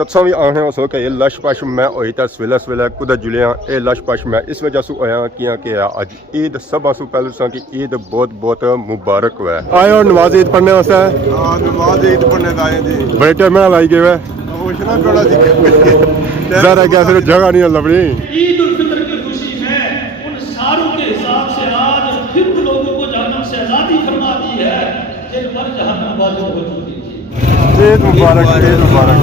तत्सों भी आखने हो सो कि ये लश पश मैं होई था सवेला सवेला कुदा जुलिया ये लश पश मैं इस वजह से होया किया कि अज ईद सब आसू पहले सा कि ईद बहुत बहुत मुबारक हुआ है। आए और नमाज ईद पढ़ने वास्ते नमाज ईद पढ़ने आए जी बड़े टाइम में लाई गए उठना पड़ा जी जरा क्या सिर्फ जगह नहीं लभनी। ईद उल फितर की खुशी में उन सारों के हिसाब से आज फिर लोगों को जहन्नम से आज़ादी फरमा दी है जिन पर जहन्नम वाजिब हो चुकी थी। ईद मुबारक ईद मुबारक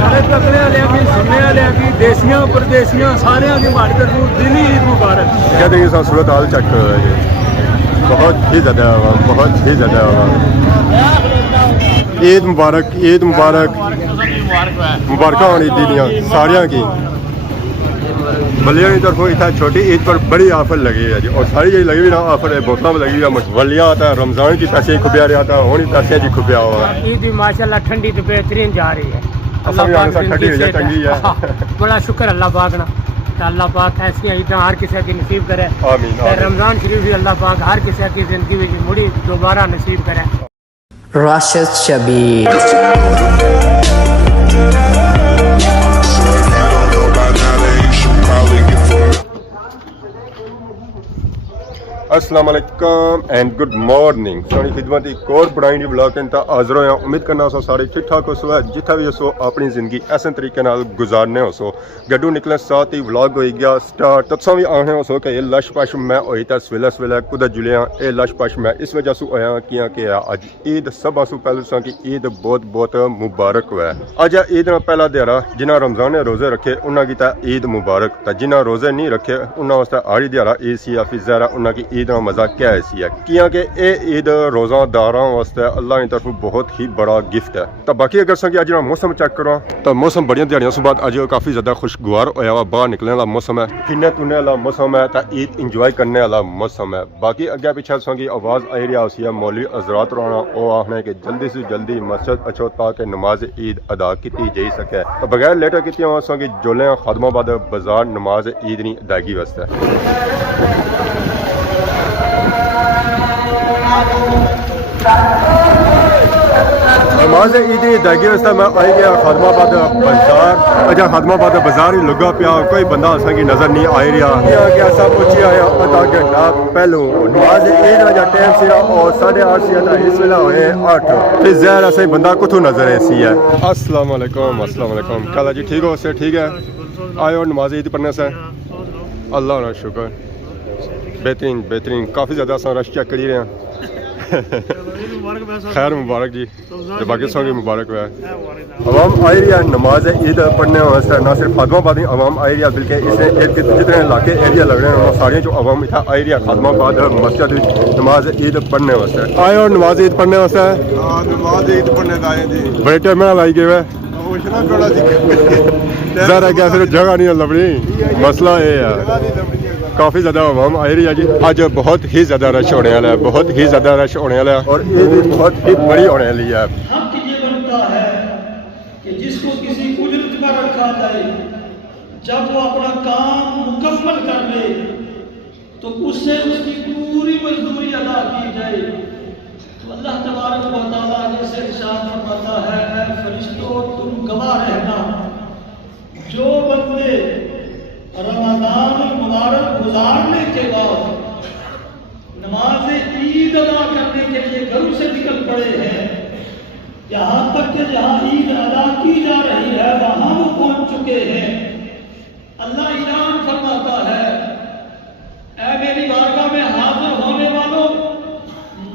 सारे तकने वाले की सुनने वाले की देसियां परदेसियां सारे की माड़ी तरफ दिली ईद मुबारक। कहते हैं कि सूरत हाल चेक करो जी बहुत ही ज़्यादा हुआ बहुत ही ज़्यादा हुआ। ईद मुबारक मुबारक होनी दीदियाँ सारिया की वलिया की तरफों इतना छोटी ईद पर बड़ी ऑफर लगी है जी और सारी जी लगी हुई ना ऑफर है बोतल में लगी हुई है वलिया आता है रमज़ान की पैसे खुबिया रहा था होनी पैसे जी खुबिया हुआ है। ईद माशाल्लाह ठंडी तो बेहतरीन जा रही है ठंडी है बड़ा शुक्र अल्लाह पाक ना अल्लाह पाक ऐसी ईद हर किसी की नसीब करे आमीन रमज़ान शरीफ भी अल्लाह पाक हर किसी की जिंदगी में मुड़ी दोबारा नसीब करे। राशिद शबीर अस्सलाम वालेकुम एंड गुड मॉर्निंग सारी खिदमत एक और बनाई ब्लॉग के हाजिर होया उम्मीद करना सो सारे ठीक ठाक हो सो जिथा भी हो सो अपनी जिंदगी ऐसे तरीके नाल गुजारने हो सो गड्डू निकलने साथ ही व्लॉग हो गया स्टार्ट तत्सों भी आखने हो सो कि ये लश पश मैं होई था सवेला सवेला कुदा जुलिया ये लश पश मैं इस वजह से होया किया कि अज ईद सब आसू पहले सा कि ईद बहुत बहुत मुबारक हुआ है। अज ईद का पहला दिहाड़ा जिन्हें रमज़ान ने रोजे रखे उन्होंने किया ईद मुबारक तो जिन्हें रोजे नहीं रखे उन्होंने वास्ते आड़ी दिहाड़ा ईद सी या फिर ज़ारा उन्होंने ईद का मज़ा क्या ऐसी है क्योंकि ये ईद रोज़ादारों वास्ते अल्लाह की तरफ बहुत ही बड़ा गिफ्ट है। तो बाकी अगर संगे अज मौसम चेक करो तो मौसम बड़िया दिहाड़ियों से बाद अज काफ़ी ज़्यादा खुशगवार होया हुआ बाहर निकलने वाला मौसम है फिरने तुरने वाला मौसम है तो ईद इंजॉय करने वाला मौसम है। बाकी अगे पिछले संगी आवाज़ आई रहा उसी है मौलवी हज़रात रोना वो आखने कि जल्दी से जल्दी मस्जिद अच्छो ताकि नमाज ईद अदा की जा सके तो बगैर लेटर की संगी जोले खादमाबाद बाजार नमाज ईद की अदायगी वास्ते। नमाज ईद की अदायगी वास्ते मैं आई गया खादमाबाद बाजार अजा खादमाबाद बाजार ही लुगा पिया कोई बंदा असेंगी नज़र नहीं आई रहा कि असा पहुंची आया आधा घंटा पहलू नमाज ईद का टाइम सी और 8:30 से इस वेला होए 8 फिर जहर असें बंदा कुथों नजर ऐसी है। अस्सलाम वालेकुम कल जी ठीक हो से ठीक है आयो नमाज ईद पढ़ने से अल्लाह का शुक्र बेहतरीन बेहतरीन काफ़ी ज़्यादा अस रश चेक करी रहे हैं खैर मुबारक जी तो बाकी सौ भी मुबारक हुआ है। अवाम आई रही है नमाज ईद पढ़ने वास्ते ना सिर्फ खादमाबाद ही अवाम आई रही है बल्कि इससे इर्द गिर्द जितने इलाके एरिया लग रहे हैं सारे जो अवाम इतना आई रही है खादमाबाद मस्जिद नमाज ईद पढ़ने वास्ते आए और नमाज ईद पढ़ने वास्ते नमाज ईद पढ़ने आए जी बड़े टाइम में लाई गए उठना पड़ा जी जरा क्या सिर्फ जगह नहीं लभनी मसला ये है काफ़ी ज़्यादा आवाम आई रही है जी आज बहुत ही ज़्यादा रश होने वाला है बहुत ही ज़्यादा रश होने वाला है और ये भी बहुत ही बड़ी होने वाली है। हक ये बनता है कि जिसको किसी उजरत पर रखा जाए जब वो अपना काम मुकम्मल कर ले तो उससे उसकी पूरी मजदूरी अदा की जाए। तो अल्लाह तबारक व तआला जैसे इरशाद फरमाता है ऐ फरिश्तों तुम गवाह रहना जो बंदे रमज़ान मुबारक गुजारने के बाद नमाज ईद अदा करने के लिए घरों से निकल पड़े हैं यहाँ तक कि जहाँ ईद अदा की जा रही है वहाँ वो पहुँच चुके हैं। अल्लाह इनाम फरमाता है ऐ मेरी बारगाह में हाजिर होने वालों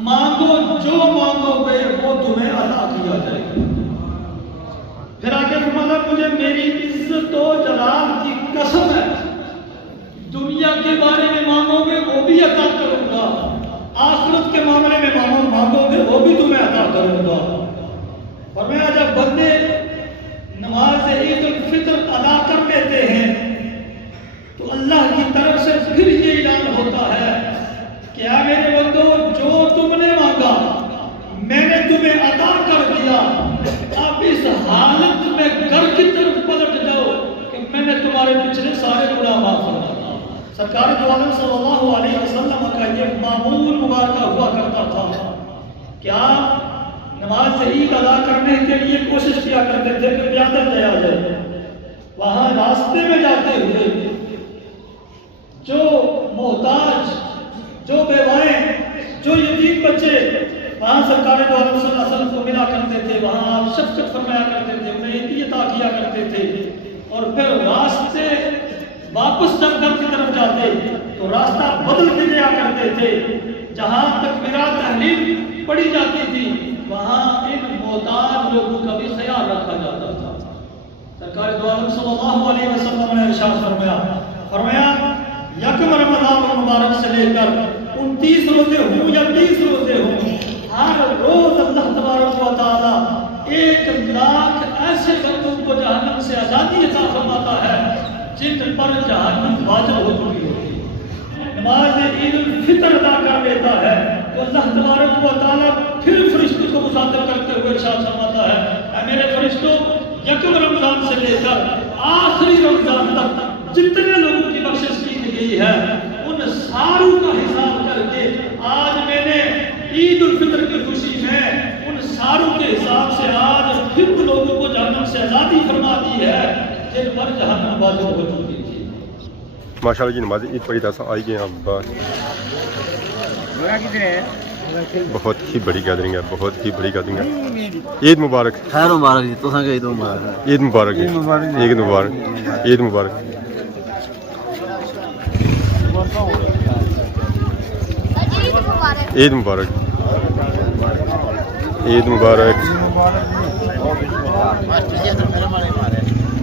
मांगो जो मांगोगे वो तुम्हें अदा किया जाएगा। फिर आगे फरमाता मुझे मेरी इज्जत और जलाल की कसम है दुनिया के बारे में मांगोगे वो भी अता करूंगा आखिरत के मामले में मांगोगे वो भी तुम्हें अता करूंगा। और मैं जब बंदे नमाज ईद उल फितर अदा कर लेते हैं तो अल्लाह की तरफ से फिर ये ऐलान होता है कि आ मेरे बंदो जो तुमने मांगा मैंने तुम्हें अता कर दिया अब इस हालत में घर की तरफ पलट जाओ कि मैंने तुम्हारे पिछले सारे गुनाह माफ कर दिया। सरकार दो आलम सल्लल्लाहु अलैहि वसल्लम का ये मामूल मुबारक हुआ करता था क्या नमाज ईद अदा करने के लिए कोशिश किया करते थे कि प्यादल चला जाए। वहां रास्ते में जाते हुए जो मोहताज, जो बेवाएं, जो यतीम बच्चे वहां सरकार दो आलम सल्लल्लाहु अलैहि वसल्लम को मिला करते थे, वहां आप शफ़क़त फरमाया करते थे, उन्हें इतियता किया करते थे। और फिर रास्ते वापस जब घर की तरफ जाते तो रास्ता बदल के गया करते थे। जहां तकबीरात तहलील पढ़ी जाती थी वहां इन मोहताज लोगों का भी ख्याल रखा जाता था। सरकार दो आलम सल्लल्लाहु अलैहि वसल्लम ने इरशाद फरमाया यकम रमज़ान मुबारक से लेकर 29 रोजे हों या 30 रोजे हों, हर रोज अल्लाह तबारक व तआला 1 लाख ऐसे बंदों को जहन्नम से आज़ादी अता फरमाता है जिन पर जहन्नम वाजिब हो चुकी होती है। नमाज ईद उल फितर अदा कर लेता है तो अल्लाह तबारक व तआला फिर फरिश्तों को मुखातब करते हुए इरशाद फरमाता है, ऐ मेरे फरिश्तों, यकम रमज़ान से लेकर आखिरी रमज़ान तक जितने लोगों की बख्शिश की गई है उन सारों का हिसाब करके आज मैंने ईद उल फितर की खुशी में उन सारों के हिसाब से आज फिर लोगों को जहन्नम से आज़ादी फरमा दी है जिन पर जहन्नम वाजिब हो चुकी थी। माशाल्लाह जी नमाज ईद पढ़ी दस आई गए अब बहुत ही बड़ी गैदरिंग है, बहुत ही बड़ी गैदरिंग है। ईद मुबारक। खैर मुबारक जी, तुसां ईद मुबारक। ईद मुबारक जी, ईद मुबारक, ईद मुबारक। ईद मुबारक, ईद मुबारक,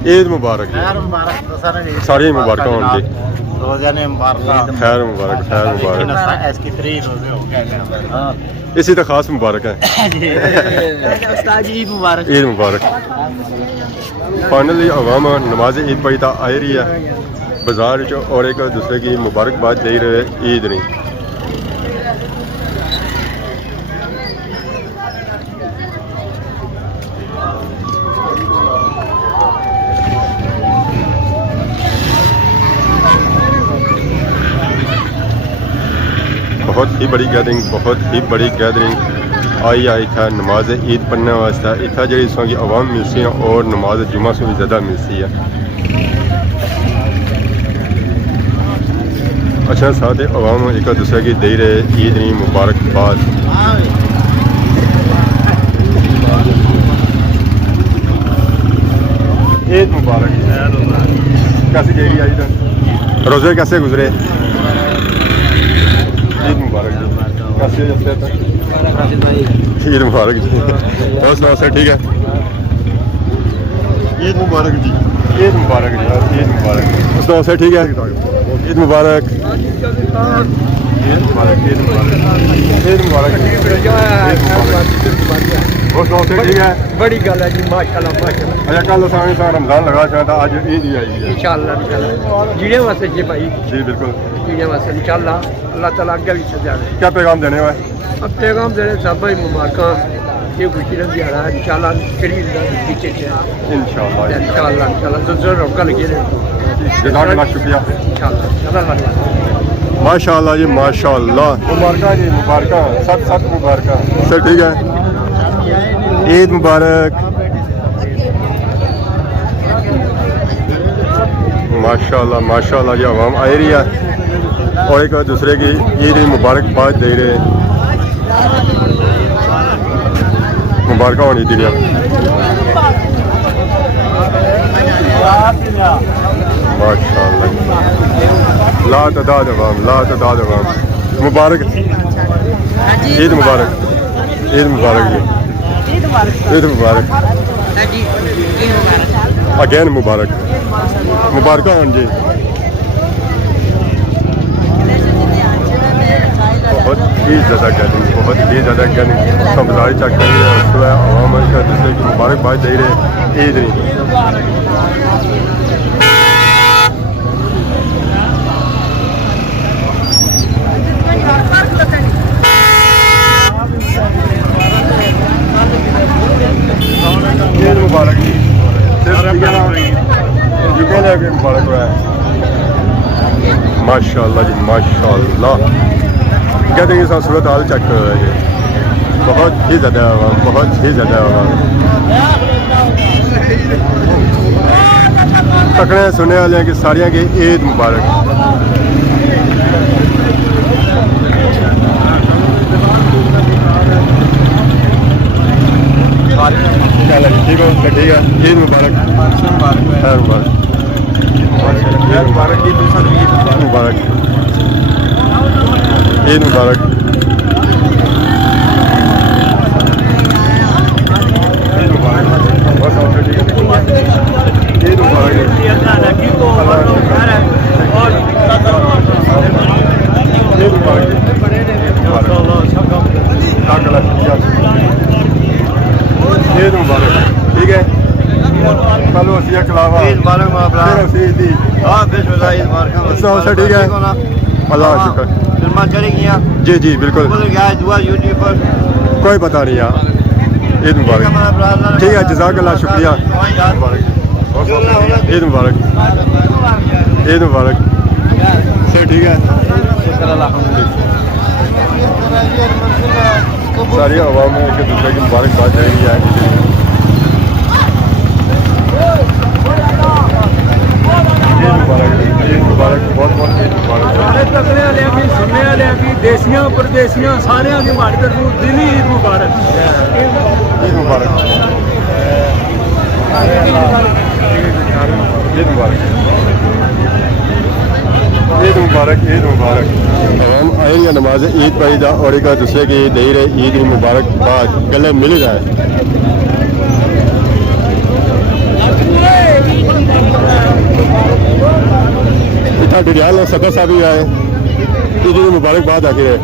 ईद मुबारक। सारी मुबारक होंगी, रोजाने मुबारक, खैर मुबारक, खैर मुबारक। इसकी 3 रोजे हो गए। इसी तो खास मुबारक है। उस्ताद जी ईद मुबारक। ईद मुबारक। फाइनली अवाम नमाज ईद पढ़ी आ रही है बाजार और एक दूसरे की मुबारकबाद दे रहे ईद नहीं। बहुत ही बड़ी गैदरिंग, बहुत ही बड़ी गैदरिंग आई था नमाज ईद पढ़ने वास्ते। इतना जी इसों की आवाम मिलती है और नमाज जुमा से भी ज़्यादा मिलती है। अच्छा साथ अवाम एक दूसरे की दे रहे ईद नहीं मुबारकबाद। ईद मुबारक। कैसी डेरी आई था, रोज़े कैसे गुजरे? ईद मुबारक जी। कैसे ईद मुबारक जी। और सर ठीक है। ईद मुबारक जी, ईद मुबारक जी, ईद मुबारक। उस से ठीक है। ईद मुबारक, ईद मुबारक, ईद मुबारक, ईद मुबारक, ईद मुबारक। उस से ठीक है। बड़ी गल है जी, माशाल्लाह माशाल्लाह। अच्छा कल सामने सा रमज़ान लगा था, आज ईद ही आई है इंशाल्लाह इंशाल्लाह। जीने वास्ते जी भाई, जी बिल्कुल जीने वास्ते इंशाल्लाह अल्लाह ताला आगे भी सजा दे। क्या पैगाम देने हुआ? अब पैगाम देने सब ही मुबारक ये खुशी रह दिहाड़ा इंशाल्लाह करीब पीछे इंशाल्लाह इंशाल्लाह इंशाल्लाह जरूर रोका लगे जज़ाकल्लाह शुक्रिया। माशाल्लाह जी माशाल्लाह। मुबारक जी, मुबारक, सत सत मुबारक। सर ठीक है। ईद मुबारक। माशाल्लाह माशाल्लाह जी आवाम आ रही है और एक दूसरे की ईद मुबारकबाद दे रहे हैं। मुबारक होनी थी माशाल्लाह। ला तदाद अवाम, ला तदाद अवाम। मुबारक, ईद मुबारक, ईद मुबारक जी, ईद मुबारक, अगेन मुबारक, मुबारक होन जी। बहुत ही ज़्यादा गैदरिंग, बहुत ही ज़्यादा गैदरिंग। समुदाय चक रही है आवाम एक दूसरे की मुबारकबाद दे रहे ईद नहीं। ईद मुबारक जी। मुबारक हुआ है। माशाल्लाह जी माशाल्लाह। कहते हैं सूरत हाल चेक कर रहे हैं। बहुत ही ज़्यादा आवाम, बहुत ही ज़्यादा आवाम। तकड़े सुनने वाले हैं कि सारियां की ईद मुबारक। ठीक हो ठीक है, ईद मुबारक, खैर मुबारक, मुबारक, ईद मुबारक, ईद मुबारक। ठीक है, कल वसीयत खिलाफ ईद मुबारक माबरा हां बिस्मिल्लाह ईद मुबारक ठीक है, अल्लाह का शुक्र। फिल्मां चली गया जी जी बिल्कुल, उधर गया दुआ यूट्यूब पर कोई पता नहीं यार। ईद मुबारक, ठीक है, जज़ाकल्लाह, शुक्रिया, ईद मुबारक, ईद मुबारक। सर ठीक है, सारी आवाम में एक दूसरे की मुबारकबाद जाएगी यार। ईद मुबारक, ईद मुबारक, बहुत बहुत ईद मुबारक। सारे तकने वाले की सुनने वाले की देसियां परदेसियां सारे की हमारी तरफ दिली ईद मुबारक। ईद मुबारक, ईद मुबारक, ईद मुबारक, ईद मुबारक। हम आए या नमाज ईद पढ़ी था और एक दूसरे की दे रहे ईद मुबारकबाद गले मिल रहा है। इतना डिडियाल सदर साहब भी आए, ईद मुबारकबाद आखिर है,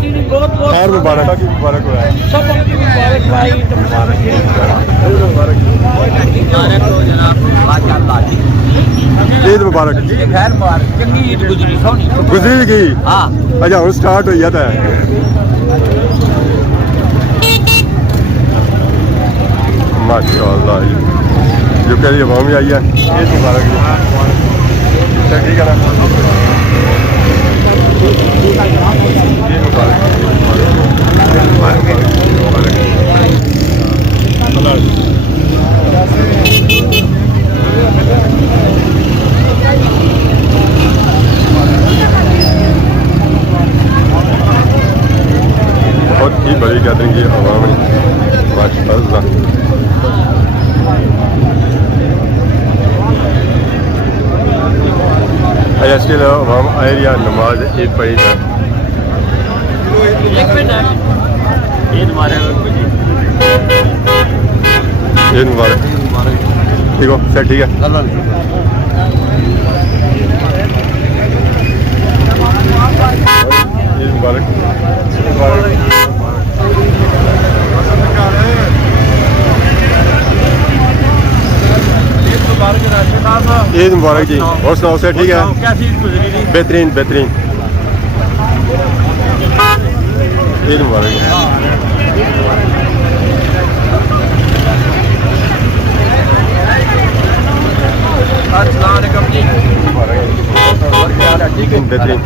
खैर मुबारक की मुबारक हुआ है। ईद मुबारक, गुजरी की अच्छा हम स्टार्ट हो गया था। माशाअल्लाह यूके की अवाम भी आई है। ईद मुबारक जी, ठीक है ना, ईद मुबारक, बहुत ही बड़ी गैदरिंग की आवाम है माशाअल्लाह। इसके अलावा आवाम आए या नमाज ईद पढ़ी था। ईद मुबारक, ईद मुबारक, ठीक हो सर, ठीक है, ईद मुबारक, ईद मुबारक जी। और सुनाओ सर, ठीक है, बेहतरीन बेहतरीन, ईद मुबारक। बेहतरीन,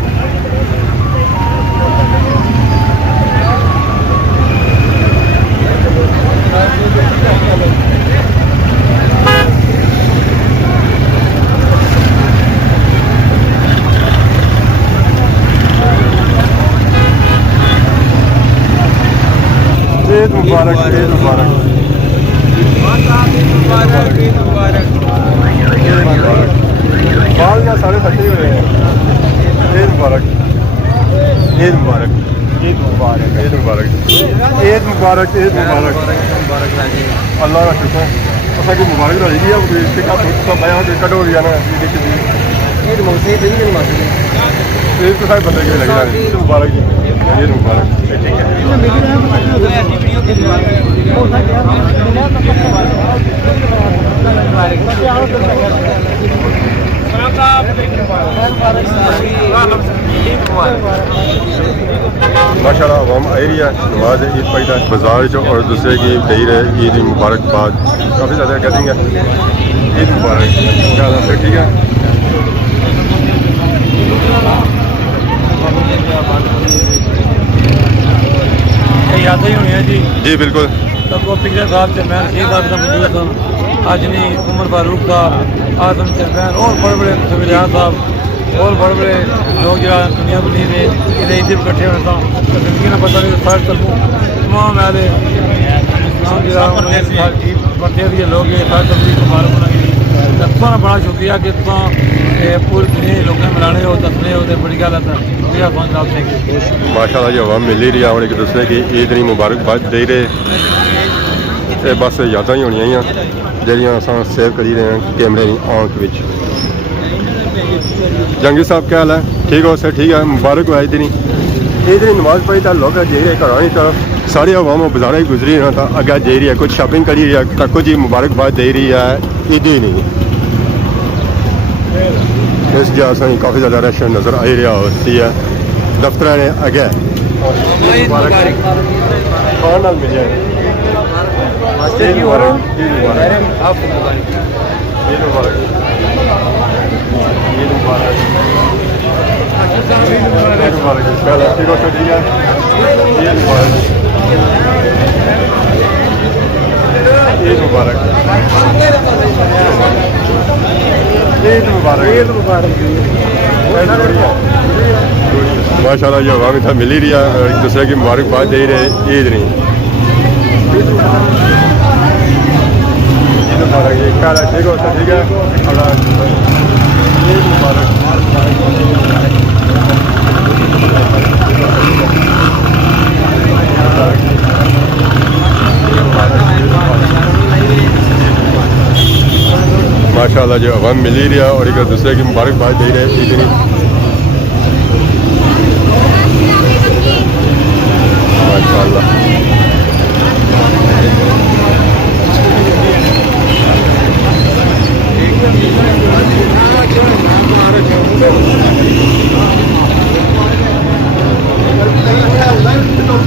ईद मुबारक, ईद मुबारक, बाल या सारे फटे हुए हैं। ईद मुबारक, ईद मुबारक, ईद मुबारक, ईद मुबारक, ईद मुबारक, ईद मुबारक, अल्लाह का शुक्र। असा की मुबारक रहेगी अब सब आया कट हो गया ना। ईद तो सारे बंदे के लगेगा। ईद मुबारक जी, ईद मुबारक, ठीक है। माशाल्लाह अवाम आई रही है, नमाज ईद पढ़ी था बाजार जो और दूसरे की दही रहे ईद मुबारकबाद काफ़ी ज़्यादा कहती हैं। ईद मुबारक, फिर ठीक है। यादें ही होनी है जी। जी बिल्कुल। तो पिछले साल से मैं 6 साल का मौजूद था। अजनी उमर फारूक साहब, आजम चरबैन और बड़े बड़े सुविधा साहब और बड़े बड़े लोग जो दुनिया बनी में इधर इकट्ठे होने था। तो जिंदगी ना पता नहीं फर्क करूँ तमाम आले बढ़ते हुए लोग सारी तबलीग को मालूम बनाई। तुम्हारा बड़ा शुक्रिया कि तुम पूरी दुनिया के लोगों मिलाने हो दसने हो तो बड़ी गल है। माशाल्लाह जी आवाम मिल ही रही है एक दूसरे की ईद दी मुबारकबाद दे रहे। ये बस यादां ही होनियां जड़ियां असां सेव करी रहे हैं कैमरे की आंख विच। जंगी साहब क्या हाल है? ठीक हो सर? ठीक है, मुबारक हो ईद ईद की नमाज पढ़ी तो लोग जे रहे घर की तरफ सारी आवाम बाजार ही गुजरी रहा था अगर दे रही है कुछ शॉपिंग करी रही है तक जी मुबारकबाद दे रही है ईद ही नहीं। इस जगह से काफ़ी ज़्यादा रश नज़र आ रहा होती है दफ्तर ने अगे खान मिल जाए। माशाल्लाह जो आवाम इतना मिल ही रही है और एक दूसरे की मुबारकबाद दे रहे ईद नहीं। ठीक हो सर? ठीक है, ईद मुबारक। माशाल्लाह जो आवाम मिल ही रहा और एक दूसरे की मुबारकबाद दे रहे ईद नहीं। माशाल्लाह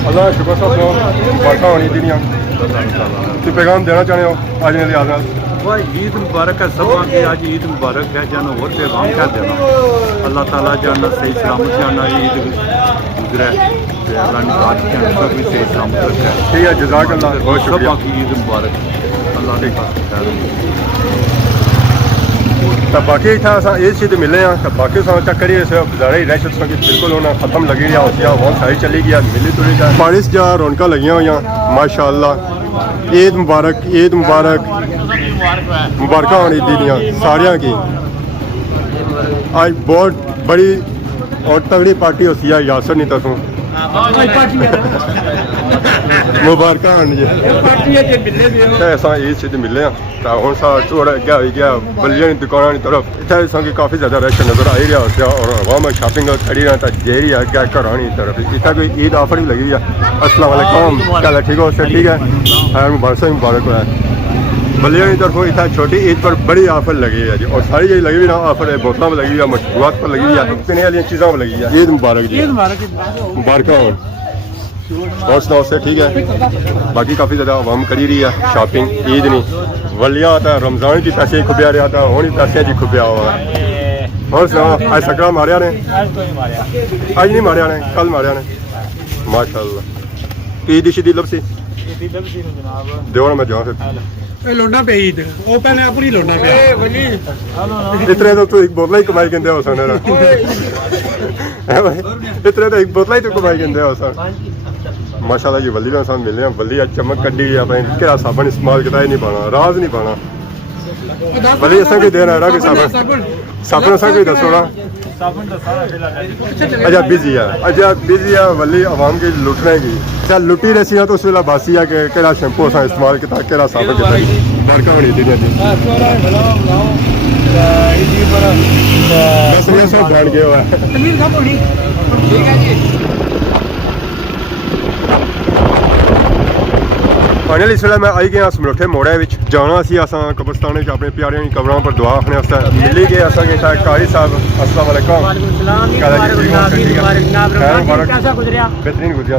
अल्लाह शुक्र साहब मुबारक होनी दिनिया तो पैगाम देना चाहते हो आज मेरे लिहाज वाह ईद मुबारक है सब की आज ईद मुबारक है जाना और पैगाम क्या देना अल्लाह ताला जाना सही सलामत जाना ईद गुजरा अल्लाह ने आज क्या सब भी सही सलामत रखा है। ठीक है, जज़ाक अल्लाह, बहुत शुक्रिया। सब की ईद मुबारक अल्लाह ने तो बाकी इतना अस इस चीज़ मिले हैं तो बाकी तक करिए बाजार ही रश बिल्कुल होना खत्म लगी रहा होती है बहुत सारी चली गया मिली तुली का बारिश जा रौनक लगी हुई माशाल्लाह। ईद मुबारक, ईद मुबारक, मुबारक होनी दियाँ सारिया की। आज बहुत बड़ी और तगड़ी पार्टी होती है यासर नहीं तसों मुबारक अस इस चीज़ मिले हैं तो हूँ थोड़ा अगे हो गया बलिया दुकानों की तरफ इतने काफ़ी ज़्यादा रश नज़र आ रहा होता और अवाम शॉपिंग करी रहा था जेरी अगे घर की तरफ इतना कोई ईद ऑफर भी लगी है। अस्सलाम वालेकुम, क्या हाल है? ठीक हो सर? ठीक है, मुबारक से मुबारक हुआ बलिया की तरफ इतना छोटी ईद पर बड़ी ऑफर लगी है जी और सारी यही लगी हुई ना ऑफर है बोतलों पर लगी हुई है मशरूबात पर लगी हुई है पीने वाली चीज़ों पर लगी है। ईद मुबारक जी, मुबारक हो और सुनाओ से? ठीक है, बाकी काफ़ी ज़्यादा आवाम करी रही है शॉपिंग ईद नहीं वलिया था रमज़ान की पैसे खुबिया रहा था हूँ पैसे जी खुबिया हुआ है। और सुनाओ आज सकरा मारिया ने? आज नहीं मारिया ने, कल मारिया ने। माशाल्लाह ईद शीदी लबसी देवना मैं जाऊँ फिर लोडा पे ईद वो पहले अपनी लोडा पे इतने तो तू एक बोतल ही कमाई कहते हो सन इतने तो एक बोतल ही तू कमाई कहते हो सन। माशाल्लाह जी वली साथ मिले हैं वली चमक कड्डी अपने क्या साबन इस्तेमाल किया नहीं पाना राज नहीं पाना वली असा कोई देना है साबन साबन असा कोई दसो ना अच्छा बिजी है अच्छा बिजी है वली आवाम की लुटने की चल लुटी रही है तो उस वेला बासी है कि केड़ा शैम्पू असा इस्तेमाल किया केड़ा साबन किया बरका होनी दुनिया की बस ये सब बैठ गया हुआ फाइनल इस वेले मैं आई गया समरोठे मोड़े जाना असी अस कब्रस्तान अपने प्यारियों की कबरों पर दुआ आखने मिली गए असा कारी साहब अस्सलाम वालेकुम बेहतरीन गुजरिया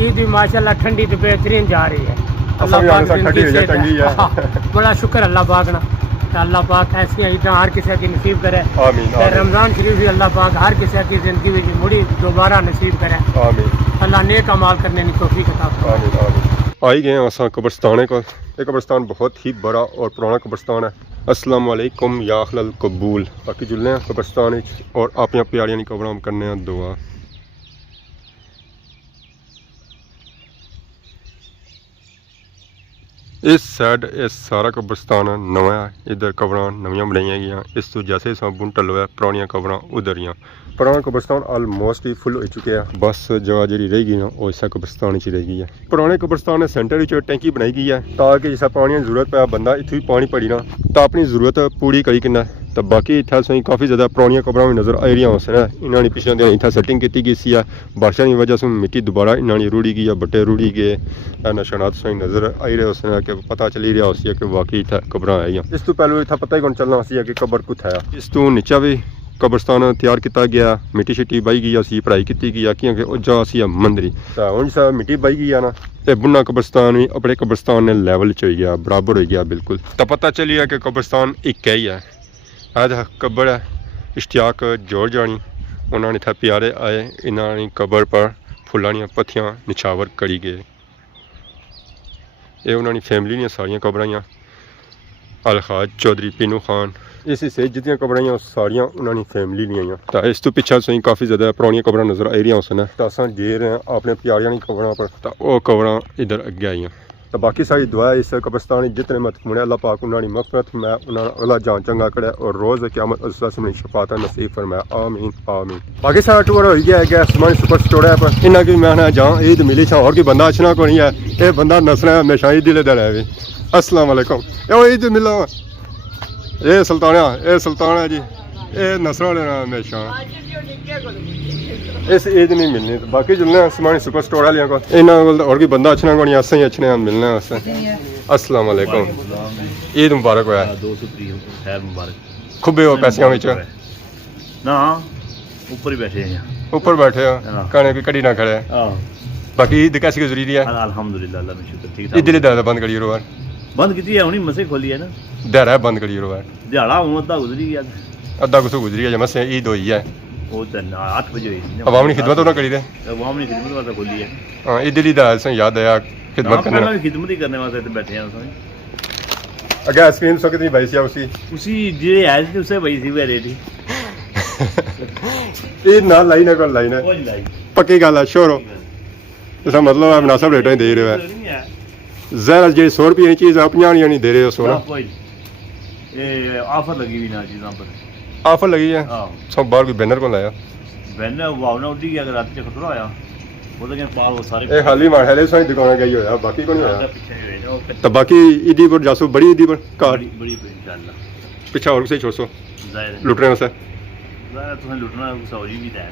ईद माशाल्लाह ठंडी तो बेहतरीन जा रही है ठंडी है बड़ा शुक्र अल्लाह पाक ना तो अल्लाह पाक ऐसी ईदां हर किसी की नसीब करे। आमीन ते आमीन रमजान शरीफ भी अल्लाह पाक हर किसी की जिंदगी में मुड़ी दोबारा नसीब करे। आमीन अल्लाह नेक अमाल करने की तौफीक अता फरमाए। आमीन आमीन। आई गए असा कब्रस्तान को। ये कब्रस्तान बहुत ही बड़ा और पुराना कब्रस्तान है। अस्सलाम वालेकुम या अहलल कबूल। बाकी जुलने हैं कब्रस्तान विच और अपनी प्यारियां दी कब्रां करने हैं दुआ। इस साइड ये सारा कब्रस्तान नवा है। इधर कब्रां नवियां बनाई गई। इस तो जैसे साबुन ढलो है पुरानियां कब्रां उधर ही। पुराना कब्रस्तान ऑलमोस्ट ही फुल हो चुके हैं। बस जगह जी रह गई ना वो इस कब्रस्तान ही रह गई है। पुराने कब्रस्तान सेंटर टैंकी बनाई गई है ताकि जिस पानी की जरूरत पै बंदा इतने भी पानी पड़ी ना तो अपनी जरूरत पूरी करी किन्ना। तो बाकी इतना सही काफ़ी ज़्यादा पुरानियां कब्रां भी नज़र आ रही उस इन्होंने पिछले दिन इतना सेटिंग की गई सी। बारिशों की वजह से मिट्टी दोबारा इन्होंने रुड़ी गई है, बट्टे रुड़ी गए। निशानात सही नज़र आई रहे उस कि पता चली रहा उस कि वाकई इतना कब्रां आई। इस तो पहले इतना पता ही कौन चलना सी कि कब्र कुछ है। इस तो नीचा भी कब्रस्तान तैयार किया गया, मिट्टी शिट्टी बही गई, असी पढ़ाई की गई क्योंकि वह जगह सी मंदिरी हूँ जिस मिट्टी बही गई है ना तो बुना कब्रस्तान भी अपने कब्रस्तान ने लैवल च हो गया, बराबर हो गया बिल्कुल। तो पता चली है कि कब्रस्तान एक ही है। आज कब्र है इश्तियाक जोड़ जानी उन्होंने इतना प्यारे आए। इन्होंने कब्र पर फुलों दी पत्तियां निछावर करी गए। ये उन्होंने फैमिली दी सारियां कब्रां अलखाज चौधरी पीनू खान इस हिस्से जितनी कब्रां सारियां उन्होंने फैमिली दी। तो इस तो पिछा सही काफ़ी ज़्यादा पुरानियां कब्रां नज़र आ रही उसने। तो अस जे रहे हैं अपने प्यारियां दी कब्रां पर तो वह कब्रां इधर अगे आई। तो बाकी सारी दुआ इस कब्रस्तान जितने महत्वपूर्ण है अल्लाह पाक उन्होंने मगफरत मैं उन्होंने अगला जान चंगा करे और रोज़ क़यामत में शफात नसीब फरमाए। आमीन आमीन। बाकी सारा टूर हो गया है असमानी सुपर स्टोर है पर इन्ना की मैं जहाँ ईद मिली छा और कोई बंदा अच्छना को नहीं है। ये बंदा नसना है हमेशा ईद दिले दर है। अस्सलाम वालेकुम। ईद मिला ये सुल्तान है जी। ये नसरा लेना हमेशा इस ईद नहीं मिलनी। तो बाकी जुलने समानी सुपर स्टोर वाले को इन्होंने और कोई बंदा अच्छना को नहीं अस ही अच्छे मिलने। अस्सलाम वालेकुम। ईद मुबारक होया। खुबे हो पैसियां विच ना ऊपर ही बैठे हैं। ऊपर बैठे हो कहने की कड़ी ना खड़े। बाकी ईद कैसी गुजरी है? अल्हम्दुलिल्लाह अल्लाह में शुक्र ठीक ईद दी दर बंद करी रोबार बंद की है। हुणी मसे खोली है ना दर बंद करी रोबार दिहाड़ा हूँ अद्धा गुजरी गया। अद्धा कुछ गुजरी है मसे ईद हुई है। वो 8 बजे हुई थी। अवामी खिदमत ना करी दे। अवामी खिदमत वास्ते खोली है। हाँ ईद दी दर से याद आया खिदमत करना। पहले खिदमत ही करने वास्ते तो बैठे हैं अगर आइसक्रीम सो कितनी भाई सी उसी जे है थी उससे भाई सी रेडी ईद ना लाई ना कर लाई ना पक्की गल है शोरो। इसका मतलब है मुनासिब रेट दे रहे हो। ज़रा जी 100 रुपये की चीज़ आप 50 नहीं दे रहे हो। सोना ऑफर लगी हुई ना चीज़ों पर ऑफर लगी है। सब बाहर कोई बैनर को लाया बैनर वावना उड़ी गया। अगर रात के खतरा आया वो तो पाल वो सारे ए खाली मार है सारी दुकान गई होया बाकी को नहीं होया। पीछे हुए तो बाकी ईदी पर जासो बड़ी ईदी पर कार बड़ी इंशाल्लाह पीछा और से छोड़ो जाहिर लुटने वास्ते है तुसें लुटना सौजी भी है।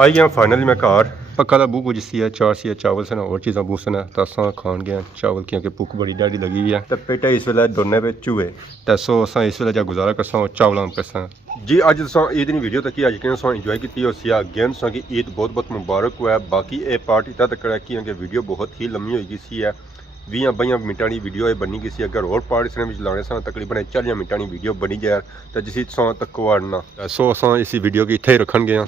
आई गया फाइनली मैं कार पक्का दा भूख जिसी है 4 सी चावल से और चीज़ा बूसन है तो असा खान गए चावल क्योंकि भूख बड़ी ड्याडी लगी हुई है। तो पेटे इस वेले दोने पे चूहे तो सो असा इस वेले गुजारा करसा और चावल करसा जी। अज ईद की वीडियो तक यकीन इंजॉय की अगेन की ईद बहुत बहुत मुबारक हुआ है। बाकी ये पार्ट इतना तक है कि वीडियो बहुत ही लम्बी हो गई सी है 20-22 मिनटों की वीडियो बनी गई सी। अगर और पार्ट इसने लाने सन तकरीबन 40 मिनटों की वीडियो बनी जाए तो जिस तक वाड़ना सो असा इस वीडियो की इतने ही रखन गए।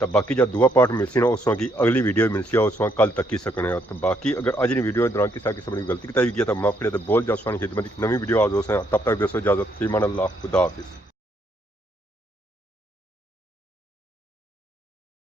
तो बाकी जब दूआ पार्ट मिलसी ना उसमें की अगली वीडियो मिलसी उस कल तक ही सकने। तो बाकी अगर अज की वीडियो दौरान किसी किस्म की गलती बताई गई तो माफ करे तो बोल जाओ खिदमत नवी वीडियो आ जाओ। तब तक दसो इजाजत फीमान अल्लाह खुदा हाफिज़।